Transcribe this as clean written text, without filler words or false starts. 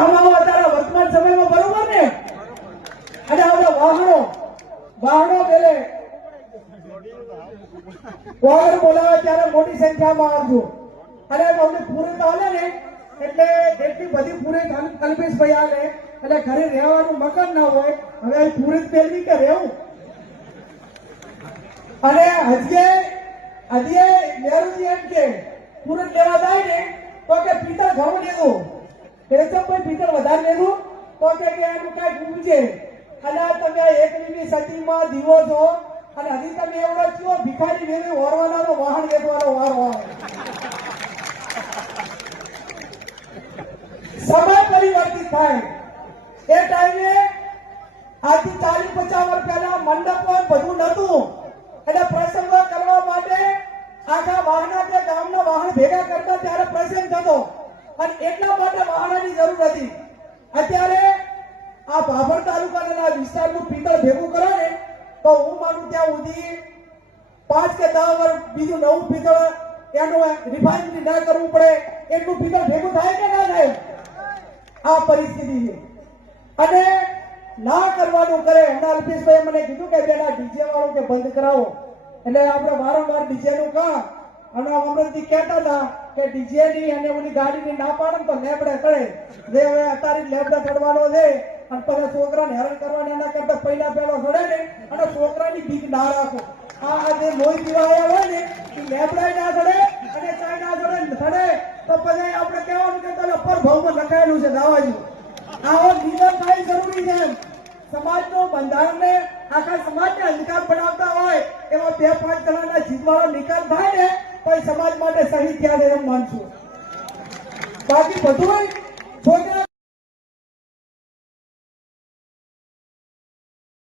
હમાવો અત્યારે વર્તમાન સમયમાં બરોબર ને. અને આપણે વાહનો પેલે વાહન બોલાવે ત્યારે મોટી સંખ્યામાં આવજો. અને અમને પૂરે ચાલે ને એટલે જેટલી બધી પૂરે કલ્પેશભાઈ આવે એટલે ઘરે રહેવાનું મકાન ના હોય. હવે પૂરી પેલવી કે રહેવું. અને હજી નેહરુજી એમ કે પૂરત લેવા જાય ને તો કે પિત્તળ ઘણું લીધું, કેશવભાઈ પિત્તળ વધારે લીધું તો કે એનું કઈ પૂછે. અને તમે 21મી સદીમાં દીવો છો અને હજી તમે એવડો છો ભિખારી વેવી ઓરવાનાનો વાહન વેચવાનો વારો આવે. સમય પરિવર્તિત થાય એ ટાઈમે આજથી 40-50 વર્ષ પહેલા મંડપો બધું નતું. એટલે પ્રસંગો કરવા માટે આખા વાહના કે ગામના વાહન ભેગા કરતા ત્યારે પ્રસંગ થતો અને એટલા માટે વાહનની જરૂર હતી. અત્યારે આ ભાભર તાલુકાના વિસ્તારનું પિત્તળ ભેગું કરો ને તો હું માનું ત્યાં સુધી 5 કે 10 વર્ષ બીજું નવું પિત્તળ એનું રિફાઇનરી ના કરવું પડે એટલું પિત્તળ ભેગું થાય કે ના થાય. આ પરિસ્થિતિ છે અને ના કરવાનું કરે. હમણાં અલ્પેશભાઈ મને કીધું કે બેન આ ડીજે વાળું કે બંધ કરાવો. એટલે આપણે વારંવાર ડીજે નું કામ અને અમૃતજી કહેતા હતા કે ડીજે ની અને ઓલી ગાડીની ના પાડે તો લેબડે ચડે. જે હવે અત્યારે લેબડે ચડવાનો છે અને તમે છોકરાને હેરાન કરવાના એના કરતા પહેલા ચડે ને અને છોકરાની બીક ના રાખો. આ જે લોહી પીવા આવ્યા હોય ને એ લેબડા ના ચડે અને ચાય ના ચડે તો પછી આપણે કહેવાનું કે તને પર ભાવમાં લખાયેલું છે દાવાજી. આવો નિયમ થાય જરૂરી છે. સમાજનો બંધારણને આખા સમાજને અધિકાર બનાવતા હોય એવા 2-5 જણાના જીતવાળો નિકાલ થાય ને તો સમાજ માટે સહી થયા છે એમ માનશું. બાકી બધું